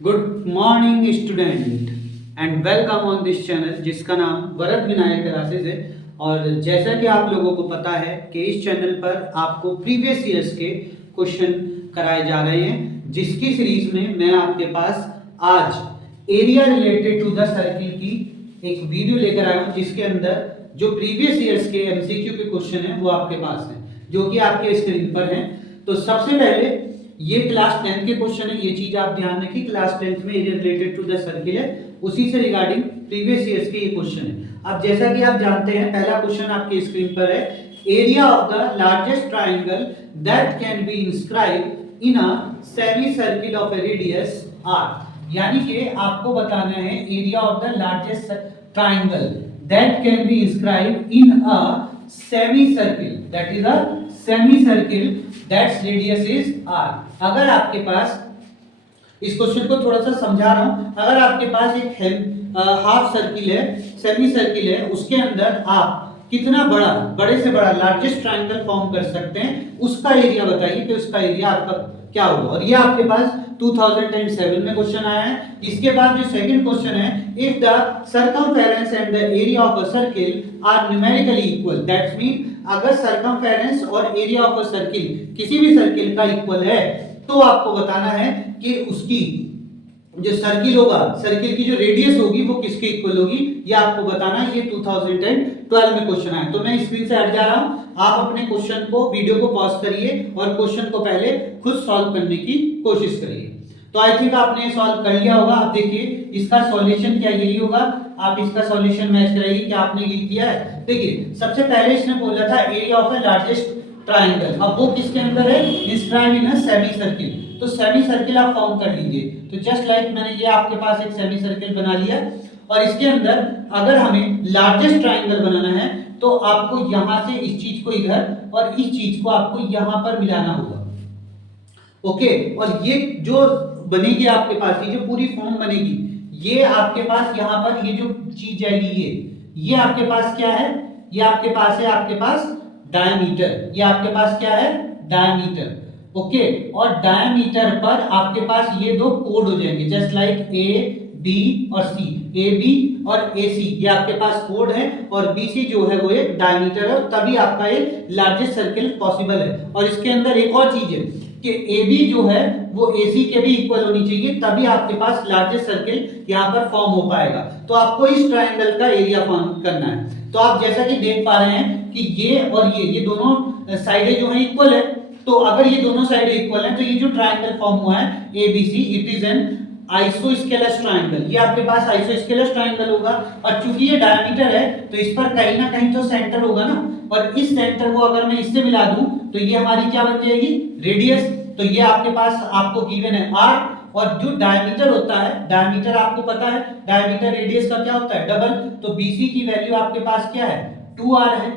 Good morning student and welcome on this channel जिसका नाम Varad Vinayak classes है। और जैसा कि आप लोगों को पता है कि इस चैनल पर आपको प्रीवियस ईयर्स के क्वेश्चन कराए जा रहे हैं, जिसकी सीरीज में मैं आपके पास आज area related to the circle की एक वीडियो लेकर आया हूं, जिसके अंदर जो प्रीवियस ईयर्स के एमसीक्यू के क्वेश्चन हैं वो आपके पास हैं, जो कि आपके स्क्रीन पर हैं। तो सबसे पहले ये क्लास 10 के क्वेश्चन है, ये चीज आप ध्यान रखिए। क्लास 10 में area related to the circle है, उसी से रिगार्डिंग प्रीवियस ईयर्स के ये क्वेश्चन है। अब जैसा कि आप जानते हैं, पहला क्वेश्चन आपके स्क्रीन पर है, area of the largest triangle that can be inscribe in a semicircle of a radius r. यानी कि आपको बताना है area of the largest triangle that can be inscribe in a semicircle, that is a semicircle that's radius is r. अगर आपके पास, इस question को थोड़ा सा समझा रहा हूं, अगर आपके पास एक हाफ सर्किल है, सेमी सर्किल है, उसके अंदर आप कितना बड़े से बड़ा लार्जेस्ट ट्रायंगल फॉर्म कर सकते हैं, उसका एरिया बताइए कि उसका एरिया आपका क्या होगा। और ये आपके पास 2007 में क्वेश्चन आया है। इसके बाद जो सेकंड क्वेश्चन है, if the circumference and the area of a circle are numerically equal, that's mean अगर सर्कमफेरेंस और एरिया ऑफ अ सर्किल किसी भी सर्किल का इक्वल है, तो आपको बताना है कि उसकी जो सर्किल होगा, सर्किल की जो रेडियस होगी वो किसके इक्वल होगी, ये आपको बताना है। ये 2012 में क्वेश्चन आया। तो मैं स्क्रीन से हट जा रहा हूं, आप अपने क्वेश्चन को, वीडियो को पॉज करिए और क्वेश्चन को पहले खुद सॉल्व करने की कोशिश करिए। तो आई थिंक आपने सॉल्व कर लिया होगा। अब देखिए इसका सॉल्यूशन क्या यही होगा, आप इसका सॉल्यूशन मैच कराइए कि आपने ये किया है। देखिए सबसे पहले इसने बोला था area of the largest triangle, अब वो किसके अंदर है, inscribe in a semi circle. तो सेमी सर्किल आप फॉर्म कर लीजिए। तो जस्ट लाइक मैंने ये आपके पास एक सेमी सर्किल बना लिया, और इसके अंदर अगर हमें लार्जेस्ट ट्रायंगल बनाना है तो आपको यहां से इस चीज को इधर और इस चीज को आपको यहां पर मिलाना होगा। ओके, और ये जो बनेगी आपके पास, ये जो पूरी फॉर्म बनेगी, ये आपके पास यहां पर ये जो चीज जाएगी, ये आपके पास क्या है, ये आपके पास है, आपके पास डायमीटर। ये आपके पास क्या है, डायमीटर। ओके, और डायमीटर पर आपके पास ये दो कोड हो जाएंगे, जस्ट लाइक ए बी और सी। ए बी और ए सी ये आपके पास कोड है, और बी सी जो है वो एक डायमीटर है, तभी आपका एक लार्जेस्ट सर्किल पॉसिबल है। और इसके अंदर एक और चीज है कि ए बी जो है वो ए सी के भी इक्वल होनी चाहिए, तभी आपके पास लार्जेस्ट सर्किल यहाँ पर फॉर्म हो पाएगा। तो आपको इस ट्रायंगल का एरिया फॉर्म करना है। तो आप जैसा कि देख पा रहे हैं कि ये और ये दोनों साइडें जो है इक्वल है। तो अगर ये दोनों साइडें इक्वल हैं, तो ये जो ट्रायंगल फॉर्म हुआ है A B C, it is an isosceles triangle. ये आपके पास आइसोस्केलस ट्रायंगल होगा, और चूंकि ये डायमीटर है तो इस पर कहीं ना कहीं तो सेंटर होगा ना, और इस सेंटर को अगर मैं इससे मिला दूं तो ये हमारी क्या बन जाएगी, रेडियस। तो ये आपके पास आपको गिवन है आर, और जो डायमीटर होता है, डायमीटर आपको पता है, डायमीटर रेडियस का क्या होता है, डबल। तो बीसी की वैल्यू आपके पास क्या है, 2r है।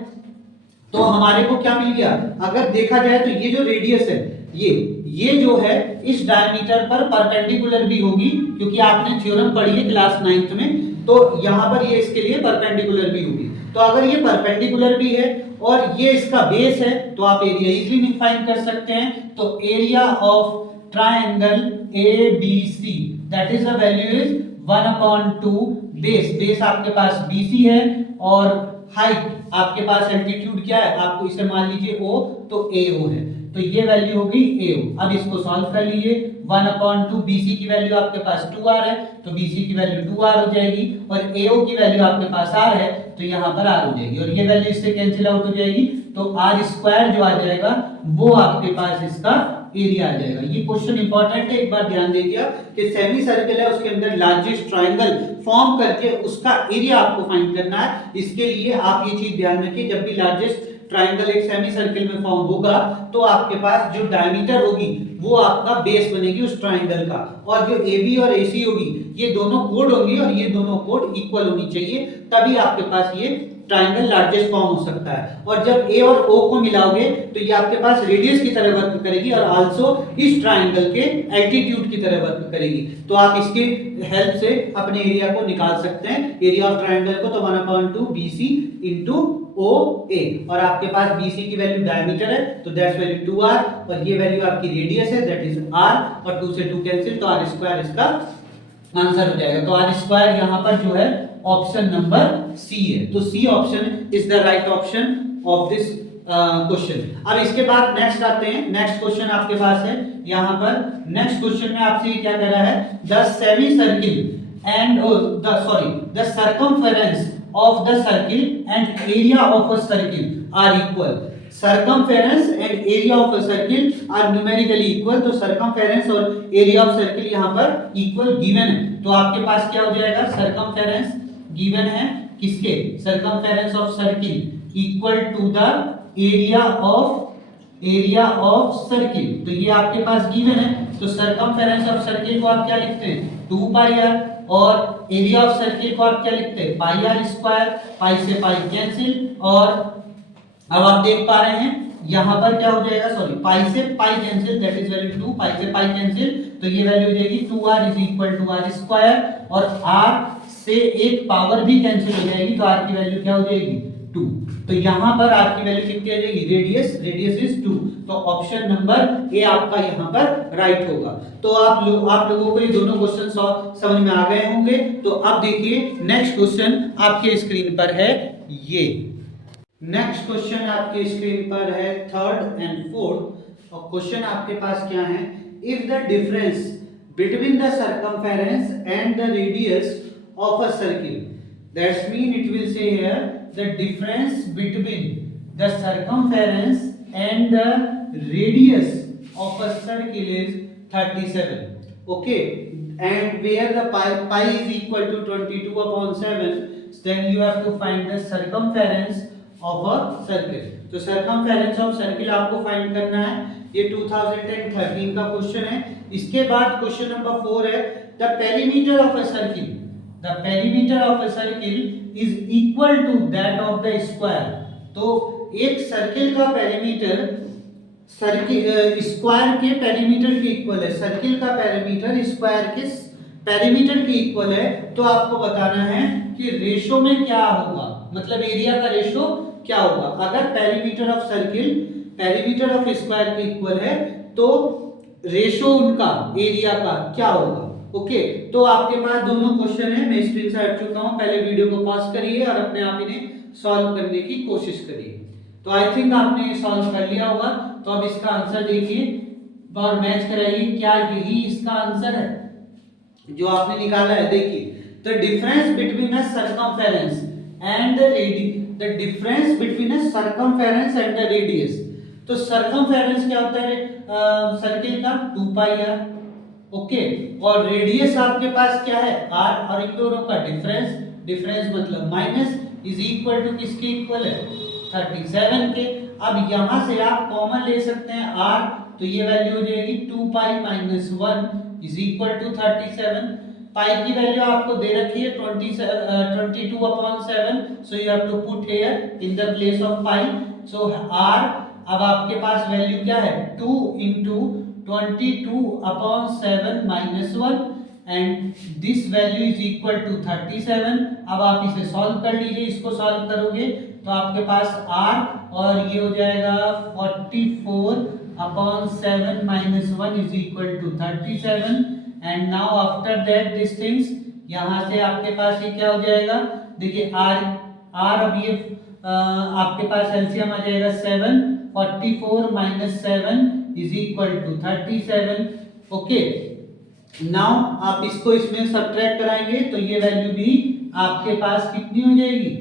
तो हमारे को क्या मिल गया, अगर देखा जाए तो ये जो रेडियस है, ये जो है इस डायमीटर पर परपेंडिकुलर भी होगी, क्योंकि आपने थ्योरम पढ़ी है क्लास 9th में, तो यहां पर ये इसके लिए परपेंडिकुलर भी होगी। तो अगर ये परपेंडिकुलर भी है और ये इसका बेस है, तो आप एरिया इजीली फाइंड कर सकते हैं। तो area of triangle ABC, that is the value is 1/2 base आपके पास BC है, और हाइट आपके पास एल्टीट्यूड क्या है, आपको इसे मान लीजिए O, तो AO है। तो ये वैल्यू होगी AO। अब इसको सॉल्व कर लीजिए। 1/2 BC की वैल्यू आपके पास 2r है, तो BC की वैल्यू 2r हो जाएगी, और AO की वैल्यू आपके पास r है, तो यहाँ पर r हो जाएगी, और ये वैल्यू इससे कैंसिल आउट हो जाएगी, तो r² जो आ जाएगा वो आपके पास इसका एरिया आ जाएगा। ये क्वेश्चन इंपॉर्टेंट है, एक बार ध्यान देखिए कि सेमी सर्किल है, उसके अंदर लार्जेस्ट ट्रायंगल फॉर्म करके उसका एरिया आपको फाइंड करना है। इसके लिए आप ये चीज ध्यान रखिए, जब भी लार्जेस्ट ट्रायंगल एक सेमी सर्किल में फॉर्म होगा, तो आपके पास जो डायमीटर होगी वो आपका बेस बनेगी उस ट्रायंगल का, और जो AB और AC होगी ये दोनों कोड होंगे, और ये दोनों कोड इक्वल होनी चाहिए, तभी आपके पास ये ट्रायंगल लार्जेस्ट फॉर्म हो सकता है। और जब A और O को मिलाओगे तो ये आपके पास रेडियस की तरह वर्क करेगी, और आल्सो इस ट्रायंगल के एल्टीट्यूड की तरह वर्क करेगी। तो आप इसके हेल्प से अपने एरिया को निकाल सकते हैं। एरिया ऑफ ट्रायंगल को तो 1/2 BC इंटू ओ ए, और आपके पास BC की वैल्यू डायमीटर है तो दैट्स वैल्यू 2r, और ये वैल्यू आपकी रेडियस है दैट इज r, और 2 से 2 कैंसिल तो r स्क्वायर इसका आंसर हो जाएगा। तो r स्क्वायर यहाँ पर जो है ऑप्शन नंबर सी है, तो C option is the right option of this question. अब इसके बाद नेक्स्ट आते हैं, नेक्स्ट क्वेश्चन आपके पास है यहाँ पर। नेक्स्ट क्वेश्चन में आपसे ये क्या कह रहा है, the semi circle and the circumference of the circle and area of a circle are equal. Circumference and area of a circle are numerically equal, तो circumference और area of circle यहाँ पर equal given है, तो आपके पास क्या हो जाएगा, circumference given है किसके, circumference of circle equal to the area of circle, तो ये आपके पास given है, तो circumference of circle को आप क्या लिखते हैं 2 pi r, और एरिया ऑफ सर्किल को आप क्या लिखते हैं पाई आर स्क्वायर, पाई से पाई कैंसिल, और अब आप देख पा रहे हैं यहाँ पर क्या हो जाएगा, सॉरी पाई से pi cancel that is value 2, pi से पाई कैंसिल तो ये वैल्यू हो जाएगी 2r is equal to r square, और r से एक पावर भी कैंसिल हो जाएगी तो r की वैल्यू क्या हो जाएगी 2, तो यहाँ पर r की वैल्यू कितनी आ जाएगी, रेडियस इज 2, तो ऑप्शन नंबर ए आपका यहाँ पर राइट होगा। तो आप लोगों को ये दोनों क्वेश्चन समझ में आ गए होंगे। तो अब देखिए नेक्स्ट क्वेश्चन आपके स्क्रीन पर है, ये नेक्स्ट क्वेश्चन आपके स्क्रीन पर है थर्ड एंड फोर्थ, और क्वेश्चन आपके पास क्या है, if the difference between the circumference and the radius of a circle, that's mean it will say here the difference between the circumference and the radius of a circle is 37, okay, and where the pi is equal to 22 upon 7, then you have to find the circumference of a circle, तो circumference of circle आपको find करना है, ये 2013 का question है। इसके बाद question number 4 है, the perimeter of a circle, the perimeter of a circle is equal to that of the square, तो एक सर्किल का पेरीमीटर स्क्वायर के पेरीमीटर के इक्वल है, सर्किल का पेरीमीटर स्क्वायर के पेरीमीटर के इक्वल है, तो आपको बताना है कि रेशो में क्या होगा, मतलब एरिया का रेशो क्या होगा। अगर perimeter of circle perimeter of square के इक्वल है तो रेशो उनका एरिया का क्या होगा, ओके। तो आपके पास दोनों क्वेश्चन है, मैं स्क्रीन से हट चुका हूं, पहले वीडियो को पॉज करिए और अपने आप इन्हें सॉल्व करने की कोशिश करिए। तो आई थिंक आपने ये सॉल्व कर लिया होगा, तो अब इसका आंसर देखिए और मैच कराइए, क्या यही इसका आंसर है जो आपने निकाला है। देखिए the difference between a circumference and the radius, the difference between a circumference and the radius, तो सर्कमफेरेंस क्या होता है सर्किल का 2 पाई r, ओके, और रेडियस आपके पास क्या है r, और इन दोनों का डिफरेंस मतलब माइनस इज इक्वल टू किसके इक्वल है 37 के। अब यहां से आप कॉमन ले सकते हैं r, तो ये वैल्यू हो जाएगी 2 pi minus 1 is equal to 37, pi की वैल्यू आपको दे रखी है 22 upon 7, so you have to put here in the place of pi, सो r अब आपके पास वैल्यू क्या है 2 into 22 upon 7 minus 1 and this value is equal to 37। अब आप इसे सॉल्व कर लीजिए, इसको सॉल्व करोगे तो आपके पास r और ये हो जाएगा 44 upon 7 minus 1 is equal to 37 and now after that these things यहाँ से आपके पास ये क्या हो जाएगा, देखिए r अब ये आपके पास एलसीएम आ जाएगा 7, 44 minus 7 is equal to 37, okay. Now आप इसको इसमें सब्ट्रैक्ट कराएंगे तो ये वैल्यू भी आपके पास कितनी हो जाएगी,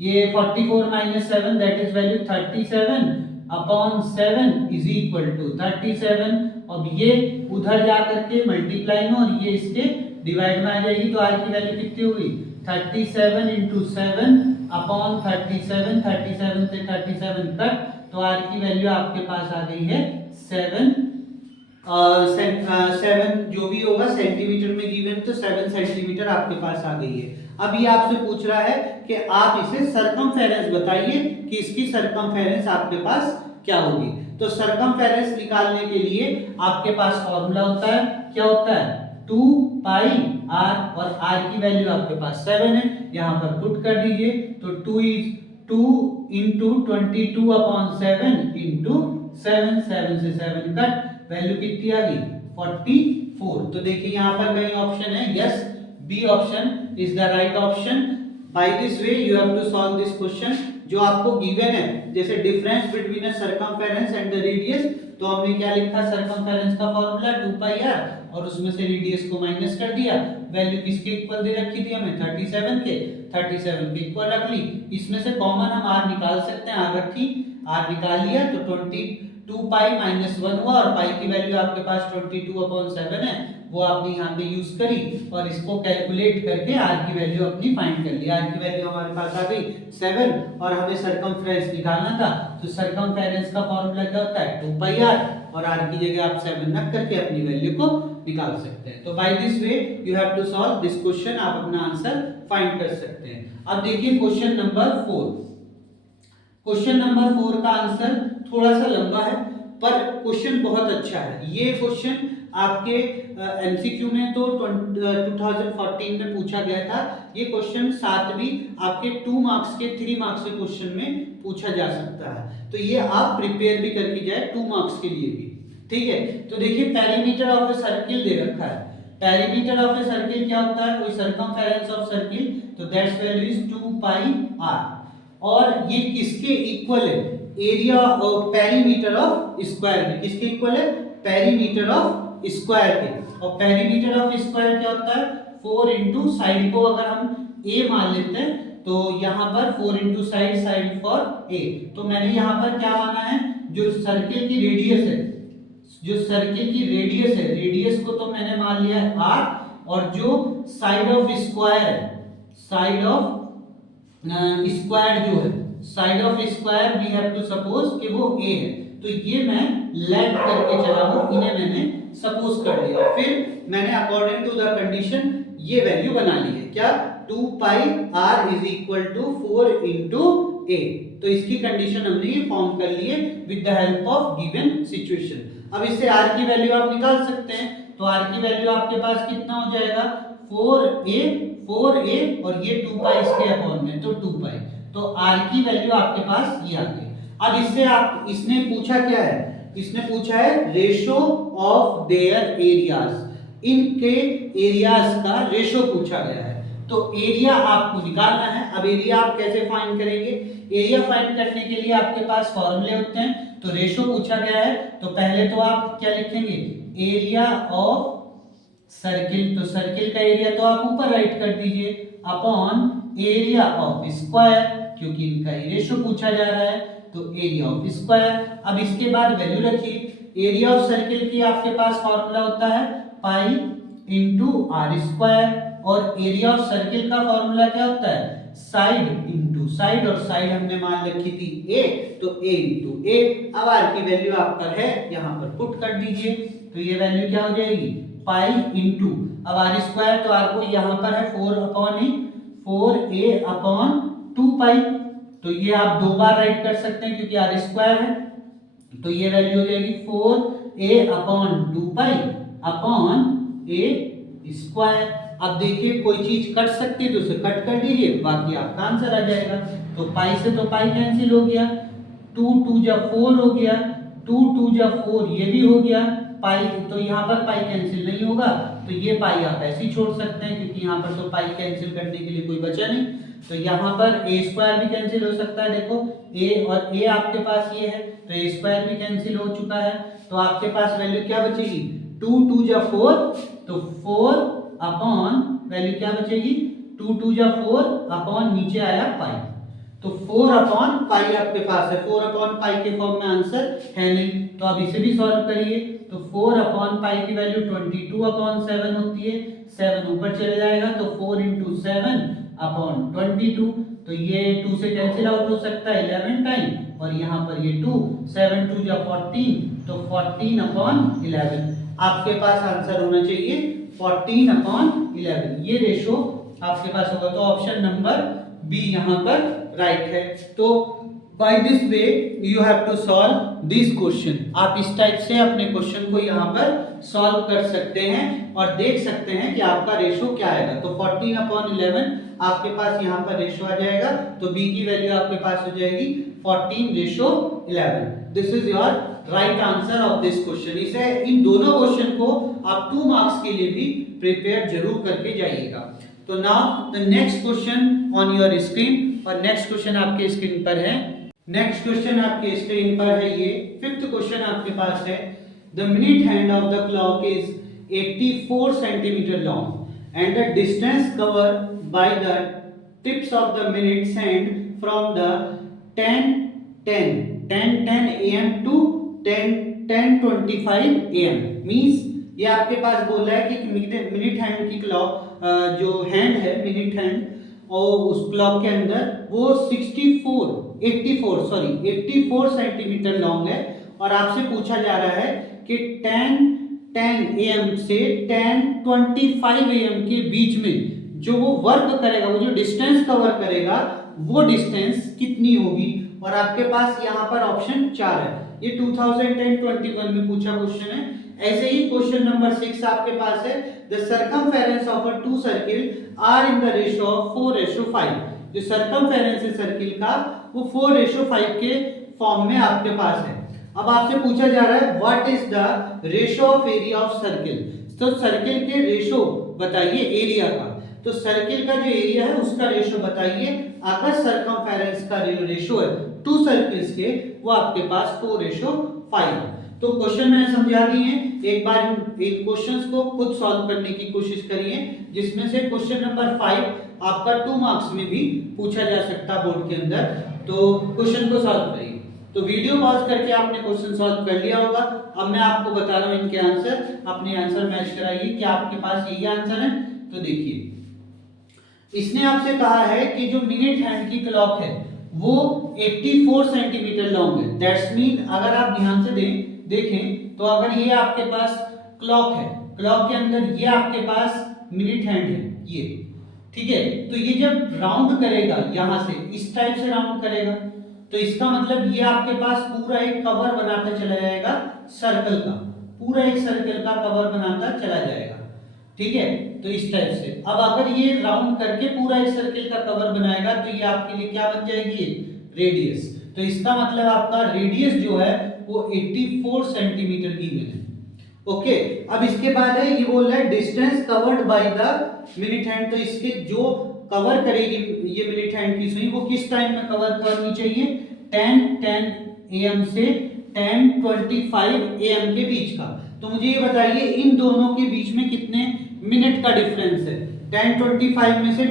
ये 44 minus 7 that is value 37 upon 7 is equal to 37। अब ये उधर जा करके मल्टीप्लाई में और ये इसके डिवाइड में आ जाएगी, तो r की वैल्यू कितनी होगी 37 into 7 अपॉन 37, 37 से 37 कट, तो r की वैल्यू आपके पास आ गई है 7 जो भी होगा सेंटीमीटर में गिवन, तो 7 सेंटीमीटर आपके पास आ गई है। अब ये आपसे पूछ रहा है कि आप इसे सरकमफेरेंस बताइए कि इसकी सरकमफेरेंस आपके पास क्या होगी। तो सरकमफेरेंस निकालने के लिए आपके पास फॉर्मूला होता है, क्या होता है 2 पाई r, और r की वैल्यू आपके पास 7 है, यहाँ पर पुट कर दीजिए तो 2 2 इंटू 22/7 इंटू 7, 7 से 7 कट, वैल्यू कितनी आ गई 44। तो देखिए यहाँ पर कई ऑप्शन है, yes B option is the right option. By this way you have to solve this question. जो आपको गिवन है, जैसे difference between a circumference and the radius, तो हमने क्या लिखा, सर्कमफेरेंस का फॉर्मूला 2πr और उसमें से रेडियस को माइनस कर दिया। वैल्यू किसके इक्वल दे रखी थी हमें 37 के, 37 के इक्वल रख ली। इसमें से कॉमन हम r निकाल सकते हैं, r रखी, r निकाल लिया तो 22π - 1 हुआ और पाई की वैल्यू आपके पास 22/7 है, वो आपने यहाँ पे यूज करी और इसको कैलकुलेट करके r की वैल्यू अपनी फाइंड कर ली। r की वैल्यू हमारे पास आ गई 7 और हमें सर्कमफ्रेंस निकालना था, तो सर्कमफ्रेंस का फॉर्मूला क्या होता है 2πr और r की जगह आप 7 रख करके अपनी वैल्यू को निकाल सकते हैं। तो by this way you have to solve this question, आप अपना आंसर फाइंड कर सकते हैं। अब देखिए क्वेश्चन नंबर 4। क्वेश्चन नंबर 4 का आंसर थोड़ा सा लंबा है पर क्वेश्चन बहुत अच्छा है। ये क्वेश्चन आपके एमसीक्यू में तो 2014 में पूछा गया था। ये क्वेश्चन साथ भी आपके 2 मार्क्स के 3 मार्क्स के क्वेश्चन में पूछा जा सकता है, तो ये आप प्रिपेयर भी करके जाए 2 मार्क्स के लिए भी, ठीक है। तो देखिए पेरीमीटर ऑफ ए सर्किल दे रखा है। पेरीमीटर ऑफ ए सर्किल क्या होता है, कोई सर्कमफेरेंस ऑफ सर्किल, तो दैट्स वैल्यू इज 2πr और ये किसके इक्वल है, area of perimeter of square के, किसके इक्वल है, पेरीमीटर ऑफ स्क्वायर के। और पेरीमीटर ऑफ स्क्वायर क्या होता है 4 इंटू साइड को अगर हम a मान लेते हैं तो यहाँ पर 4 into side, side for a, तो मैंने यहाँ पर क्या माना है, जो सर्किल की रेडियस है, जो सर्किल की रेडियस है, रेडियस को तो मैंने मान लिया है r और जो साइड ऑफ स्क्वायर है, साइड ऑफ स्क्वायर जो है, side of square we have to suppose कि वो a है, तो ये मैं लेट करके चला हूं, इन्हें मैंने सपोज कर लिया, फिर मैंने अकॉर्डिंग टू द कंडीशन ये वैल्यू बना ली है, क्या 2πr is equal to 4 into a। तो इसकी कंडीशन हमने ये फॉर्म कर लिए with the help of given situation. अब इससे r की वैल्यू आप निकाल सकते हैं, तो r की वैल्यू आपके पास कितना हो जाएगा 4a और ये 2π इसके अपॉन में, तो 2π, तो r की वैल्यू आपके पास ये आ गई। अब इससे आप, इसने पूछा क्या है, इसने पूछा है रेशो ऑफ देयर एरियाज, इनके एरियाज का रेशो पूछा गया है, तो एरिया आपको निकालना है। अब एरिया आप कैसे फाइंड करेंगे, एरिया फाइंड करने के लिए आपके पास फॉर्मूले होते हैं, तो रेशो पूछा गया है तो पहले तो आप क्या लिखेंगे, एरिया ऑफ सर्किल, तो सर्किल का एरिया तो आप ऊपर राइट कर दीजिए अपॉन एरिया ऑफ स्क्वायर, क्योंकि इनका रेशो पूछा जा रहा है, तो एरिया ऑफ स्क्वायर। अब इसके बाद वैल्यू रखिए, एरिया ऑफ सर्किल की आपके पास फॉर्मूला होता है पाई इंटू आर स्क्वायर और एरिया ऑफ सर्किल का फॉर्मूला क्या होता है साइड इंटू साइड, और साइड हमने मान रखी थी a, तो a इंटू a। अब r की वैल्यू आप पर है, यहाँ पर पुट कर दीजिए, तो ये वैल्यू क्या हो जाएगी पाई इंटू, अब आर स्क्वायर तो r को यहाँ पर है 4a अपॉन 2π, तो ये आप 2 बार राइट कर सकते हैं क्योंकि आर स्क्वायर है, तो ये वैल्यू हो जाएगी 4a upon 2π upon a square. अब देखिए कोई चीज कट सकती है तो उसे कट कर दीजिए, बाकी आपका आंसर आ जाएगा। तो पाई से तो पाई कैंसिल हो गया, 2 2 जा 4 हो गया, 2 2 जा 4 ये भी हो गया, पाई तो यहाँ पर पाई कैंसिल नहीं होगा, तो ये पाई आप ऐसे ही छोड़ सकते हैं क्योंकि यहाँ पर तो पाई कैंसिल करने के लिए कोई बचा नहीं, तो यहाँ पर a स्क्वायर भी कैंसिल हो सकता है, देखो a और a आपके पास ये है, तो a स्क्वायर भी कैंसिल हो चुका है, तो आपके पास वैल्यू क्या बचेगी 2 2 जा 4, तो 4 अपॉन वैल्यू क्या बचेगी 2 2 जा 4 अपॉन नीचे आया पाई, तो 4 अपॉन पाई आपके पास है, 4 अपॉन पाई के फॉर्म में आंसर है नहीं, तो अब इसे भी सॉल्व करिए, तो 4 अपॉन पाई की वैल्यू 22 अपॉन 7 होती है, 7 ऊपर चले जाएगा तो 4 इंटू 7 अपॉन 22, तो ये 2 से कैंसिल आउट हो सकता है 11 टाइम, और यहाँ पर ये 2 7 2 जा 14, तो 14 अपॉन 11 आपके पास आंसर होना चाहिए 14 अपॉन 11, ये रेशो आपके पास होगा, तो ऑप्शन नंबर बी यहाँ पर राइट है। तो by this way you have to solve this question. आप इस टाइप से अपने क्वेश्चन को यहाँ पर सॉल्व कर सकते हैं और देख सकते हैं कि आपका रेशो क्या आएगा। तो 14/11 आपके पास यहाँ पर रेशो आ जाएगा, तो b की वैल्यू आपके पास हो जाएगी 14:11। This is your right answer of this question. इसे इन दोनों क्वेश्चन को आप 2 मार्क्स के लिए भी प्रिपेयर जरूर करके जाइएगा। तो now the next question on your screen, और नेक्स्ट क्वेश्चन आपके स्क्रीन पर है। नेक्स्ट क्वेश्चन आपके स्क्रीन पर है, ये 5th क्वेश्चन आपके पास है। The minute hand of the clock is 84 centimetre long and the distance cover by the tips of the minutes hand from the 10:10 AM to 10:25 AM means ये आपके पास बोल रहा है कि मिनट हैंड की क्लॉक जो हैंड है मिनट हैंड और उस क्लॉक के अंदर वो 84 सेंटीमीटर लॉन्ग है, और आपसे पूछा जा रहा है कि 10:10 AM से 10:25 AM के बीच में जो वो वर्क करेगा, वो जो डिस्टेंस कवर करेगा, वो डिस्टेंस कितनी होगी। और आपके पास यहाँ पर ऑप्शन 4 है। ये 2010-21 में पूछा क्वेश्चन है। ऐसे ही क्वेश्चन नंबर 6 आपके पास है। The circumference of a two circle are in the ratio of 4:5। जो सर्कमफेरेंस है सर्किल का वो 4:5 के फॉर्म में आपके पास है। अब आपसे पूछा जा रहा है what is the ratio of area of circle. तो सर्किल के रेशियो बताइए एरिया का। तो सर्किल का जो एरिया है उसका रेशियो बताइए। अगर सर्कमफेरेंस का रेशियो है टू सर्किल्स के, वो आपके पास 4:5। तो क्वेश्चन मैंने समझा दिए हैं। एक बार इन क्वेश्चंस को खुद सॉल्व करने की कोशिश करिए, जिसमें से क्वेश्चन नंबर 5 आपका 2 मार्क्स में भी पूछा जा सकता है बोर्ड के अंदर। तो क्वेश्चन को सॉल्व करिए। तो वीडियो पॉज करके आपने क्वेश्चन सॉल्व कर लिया होगा। अब मैं आपको बता रहा हूं इनके आंसर, अपने आंसर मैच कराइए। क्या आपके पास यही आंसर है? तो देखिए, इसने आपसे कहा है कि जो मिनट हैंड की क्लॉक है वो 84 सेंटीमीटर लॉन्ग है। दैट्स मीन अगर आप ध्यान से देखें तो अगर ये आपके पास क्लॉक है, क्लॉक के अंदर ये आपके पास मिनट हैंड है ये, ठीक है। तो ये जब राउंड करेगा यहां से इस टाइप से राउंड करेगा, तो इसका मतलब ये आपके पास पूरा एक कवर बनाता चला जाएगा सर्कल का, पूरा एक सर्कल का कवर बनाता चला जाएगा, ठीक है। तो इस टाइप से अब अगर ये राउंड करके पूरा एक सर्कल का कवर बनाएगा तो ये आपके लिए क्या बन जाएगी? रेडियस। तो इसका मतलब आपका रेडियस जो है वो 84 सेंटीमीटर की है। ओके, अब इसके बाद है ये बोल रहा है distance covered by the minute hand. तो इसके जो कवर करेगी ये मिनट हैंड की सुई, वो किस टाइम में कवर करनी चाहिए? 10:10 AM से 10:25 AM के बीच का। तो मुझे ये बताइए इन दोनों के बीच में कितने मिनट का डिफरेंस है? 10:25 में से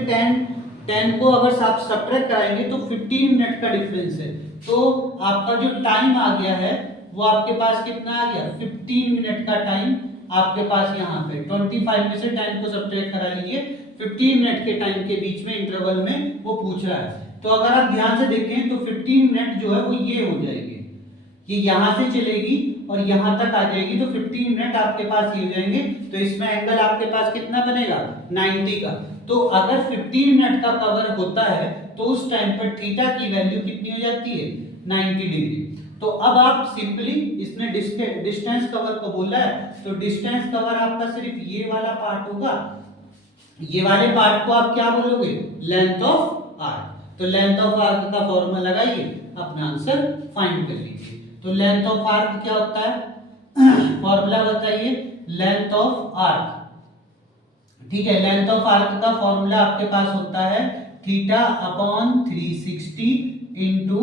10 को अगर आप सब्ट्रैक्ट कराएंगे तो 15 मिनट का डिफरेंस है। तो आपका जो टाइम आ गया है वो आपके पास कितना आ गया? 15 मिनट का टाइम आपके पास यहाँ पे 25 में से 10 को सब्ट्रैक्ट करा लीजिए, 15 मिनट के टाइम के बीच में इंटरवल में वो पूछ रहा है। तो अगर आप ध्यान से देखें तो 15 मिनट जो है वो ये हो जाएगी, ये यहाँ से चलेगी और यहाँ तक आ जाएगी, तो 15 मिनट आपके पास ये हो जाएंगे। तो इसमें एंगल आपके पास कितना बनेगा? 90 का। तो अगर 15 मिनट का कवर होता है तो उस टाइम पर थीटा की वैल्यू कितनी हो जाती है? 90 डिग्री। तो अब आप सिंपली इसने डिस्टेंस कवर को बोला है, तो डिस्टेंस कवर आपका सिर्फ ये वाला पार्ट होगा। ये वाले पार्ट को आप क्या बोलोगे? Length of arc. तो लेंथ ऑफ आर्क का फॉर्मूला लगाइए, अपना आंसर फाइंड कर लीजिए। तो लेंथ ऑफ आर्क क्या होता है? फॉर्मूला बताइए। लेंथ ऑफ आर्क, ठीक है, लेंथ ऑफ आर्क का फॉर्मूला आपके पास होता है theta upon 360 into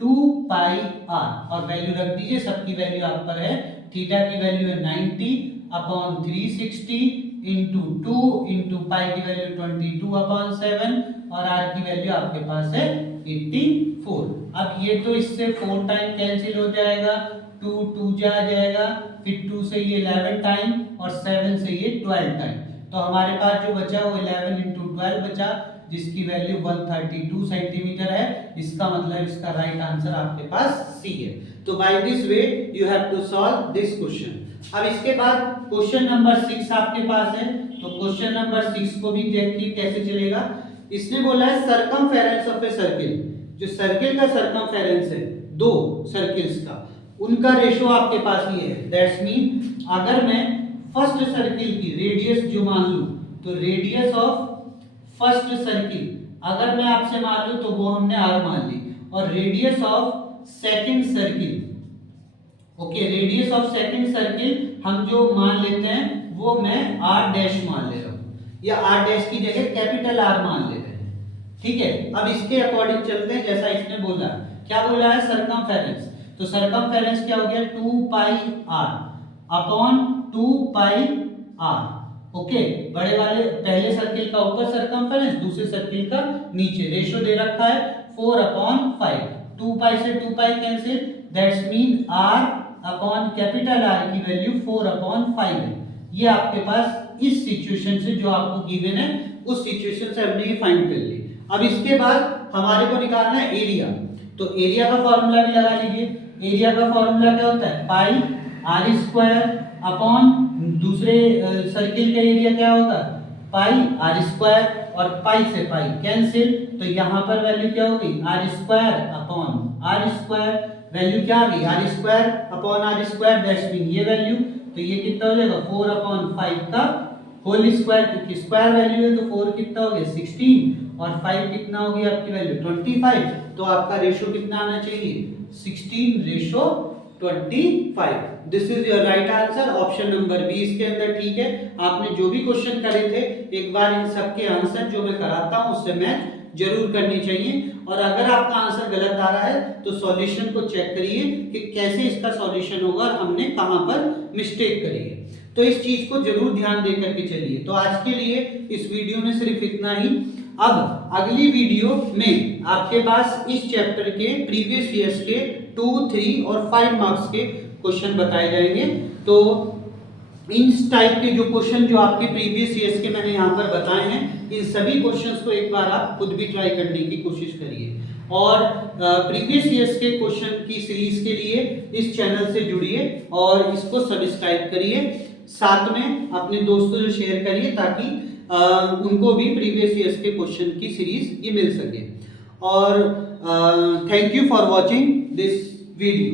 2 pi R, और वैल्यू रख दीजिए, सबकी वैल्यू आप पर है। थीटा की वैल्यू है 90 अपॉन 360 इंटू 2 इंटू पाई की वैल्यू 22 अपॉन 7, और आर की वैल्यू आपके पास है 84। अब ये तो इससे 4 टाइम कैंसिल हो जाएगा, 2 जा जाएगा, फिर 2 से ये 11 टाइम और 7 से ये 12 टाइम। तो हमारे पास जो बचा वो 11 इंटू 12 बचा, जिसकी वैल्यू 132 सेंटीमीटर है। इसका मतलब इसका राइट आंसर आपके पास सी है। तो by this way you have to solve this question. अब इसके बाद क्वेश्चन नंबर 6 आपके पास है। तो क्वेश्चन नंबर 6 को भी देखिए कैसे चलेगा। इसने बोला है सरकमफेरेंस ऑफ ए सर्किल, जो सर्किल का सरकमफेरेंस है, दो सर्किल्स का, उनका रेशो आपके पास ये है। दैट्स मीन अगर मैं फर्स्ट सर्किल की रेडियस जो मान लूं, तो रेडियस ऑफ फर्स्ट सर्किल अगर मैं आपसे मान लूं तो वो हमने आर मान ली, और radius of second circle, okay, radius of second circle हम जो मान लेते हैं वो मैं आर डैश मान ले रहा हूं, या आर डैश की जगह कैपिटल आर मान ले रहे हैं। ठीक है, अब इसके अकॉर्डिंग चलते हैं जैसा इसने बोला। क्या बोला है? सरकमफेरेंस। तो सरकमफेरेंस क्या हो गया? 2 pi R upon 2 pi R. Okay, बड़े वाले पहले सर्किल का ऊपर सरकमफेरेंस, दूसरे सर्किल का नीचे। रेशो दे रखा है 4/5। 2 पाई से 2 pi cancel, that's mean R upon capital R की वैल्यू 4/5 है। ये आपके पास इस सिचुएशन से जो आपको गिवन है उस सिचुएशन से हमने ये फाइंड कर ली। अब इसके बाद हमारे को निकालना है एरिया। तो एरिया का फॉर्मूला भी लगा लीजिए। एरिया का फॉर्मूला क्या होता है? पाई आर स्क्वायर अपॉन दूसरे सर्किल का एरिया क्या होगा? पाई आर स्क्वायर, और पाई से पाई कैंसिल, तो यहाँ पर वैल्यू क्या होगी? R square upon R square. Value क्या आ गई? R square upon R square, that's mean ये वैल्यू। तो ये कितना हो जाएगा? 4/5 का होल स्क्वायर, क्योंकि स्क्वायर वैल्यू है तो 4 कितना हो गया? 16, और 5 कितना हो गया आपकी वैल्यू? 25। तो आपका रेशो कितना आना चाहिए? 16:25। This is your right answer, option number B इसके अंदर। ठीक है, आपने जो भी क्वेश्चन करे थे एक बार इन सबके आंसर जो मैं कराता हूं उससे मैच जरूर करनी चाहिए। और अगर आपका आंसर गलत आ रहा है तो सॉल्यूशन को चेक करिए कि कैसे इसका सॉल्यूशन होगा और हमने कहां पर मिस्टेक करी है। तो इस चीज को जरूर ध्यान दे करके चलिए। तो आज के लिए इस वीडियो में सिर्फ इतना ही। अब अगली वीडियो में आपके पास इस चैप्टर के प्रीवियस ईयर्स के 2, 3 और 5 मार्क्स के क्वेश्चन बताए जाएंगे। तो इन टाइप के जो क्वेश्चन जो आपके प्रीवियस ईयर्स के मैंने यहाँ पर बताए हैं, इन सभी क्वेश्चंस को एक बार आप खुद भी ट्राई करने की कोशिश करिए। और प्रीवियस ईयर्स के क्वेश्चन की सीरीज के लिए इस चैनल से जुड़िए और इसको सब्सक्राइब करिए। साथ में अपने दोस्तों से शेयर करिए ताकि उनको भी प्रीवियस ईयर्स के क्वेश्चन की सीरीज ये मिल सके। और thank you for watching this video.